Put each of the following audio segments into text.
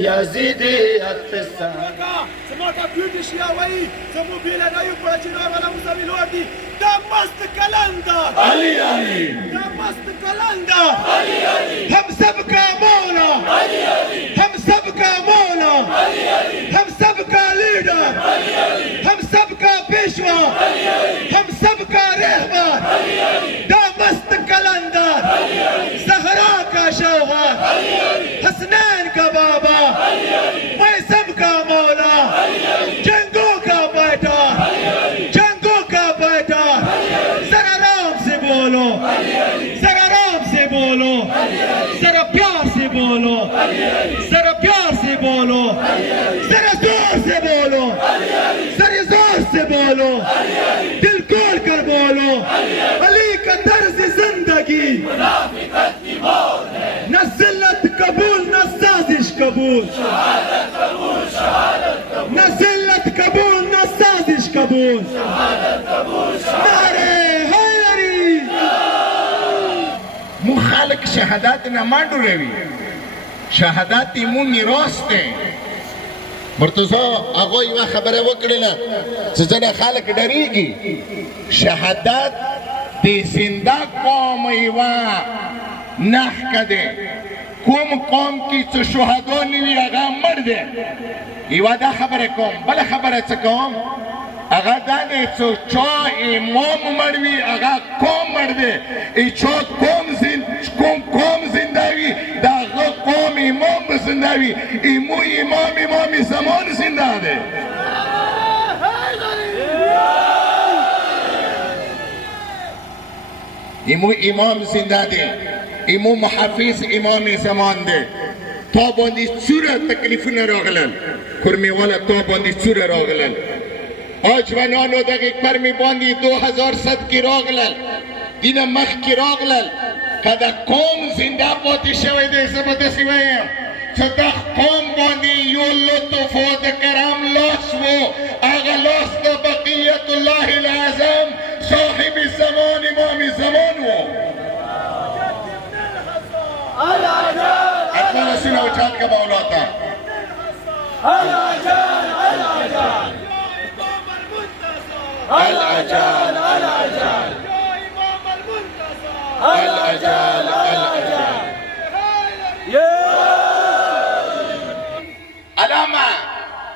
يزيدية السنة سمعت بيوتش يا وي سمو بيلا نايو براجينو ولا مسامي الوردي دمست كالندا علي علي دمست كالندا علي علي هم سبكا مولا علي علي هم سبكا مولا علي علي هم سبكا ليدر علي علي هم سبكا بيشوا علي علي هم سبكا رهبر علي علي دمست كالندا علي علي زهرا کا شوهر علي علي حسنین کا بابا علي علي میں سب کا مولا جنگوں کا بیٹا جنگوں کا بیٹا ذرا رام سے بولو ذرا رام سے بولو ذرا پیار سے بولو ذرا پیار سے بولو ذرا زور سے بولو ذرا زور سے بولو دل کھول کر بولو علی کا طرز زندگی نہ ذلت قبول نہ سازش قبول نہ ذلت قبول نہ سازش قبول نعرے حیدری مو خالق شهادت نه مانډو روي شهادت مو میراث دی مرتضی هغه یو خبره وکړله چې ځنه خالق ډریږي شهادت د زنده قوم یو نه کده کوم قوم کې چې شهدا نه وي هغه مړ دی یو دا خبره کوم بل خبره څه کوم هغه دا دی چې چا امام مړ وي هغه قوم مړ دی چا قوم زنده وي د هغه قوم امام به زنده وي امام زمان زنده دی امام زنده دی امام محافظ امام زمان دی تا باندې څوره تکلیفونه راغلل کورمې والا تا باندې څوره راغلل آجوانانو دغه کورمې باندې 2000 کې راغلل دینه مخکې راغلل که د قوم زنده پاتې شوی دی زه به داسې وایم چې د قوم باندې یو لطف و د کرم لاس و هغه لاس د بقیت الله العظم صاحب زمان امام زمان و حتما سینه اوچات کا مولاتا العجال العجال العجال العجال العجال العجال علامه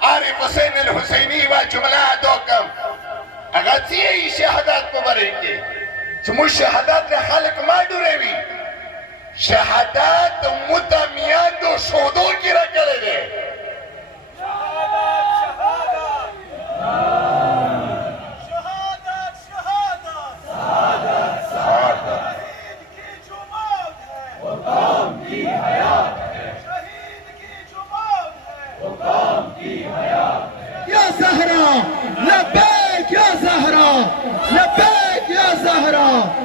عارف حسین الحسینی و جمله ادا کم اگر ای شهادت ببرید که مو شهادت نه خلق ما دوروي شهادت متمیان دو شهدا گیره کرده یا زهرا لبیک یا زهرا لبیک یا زهرا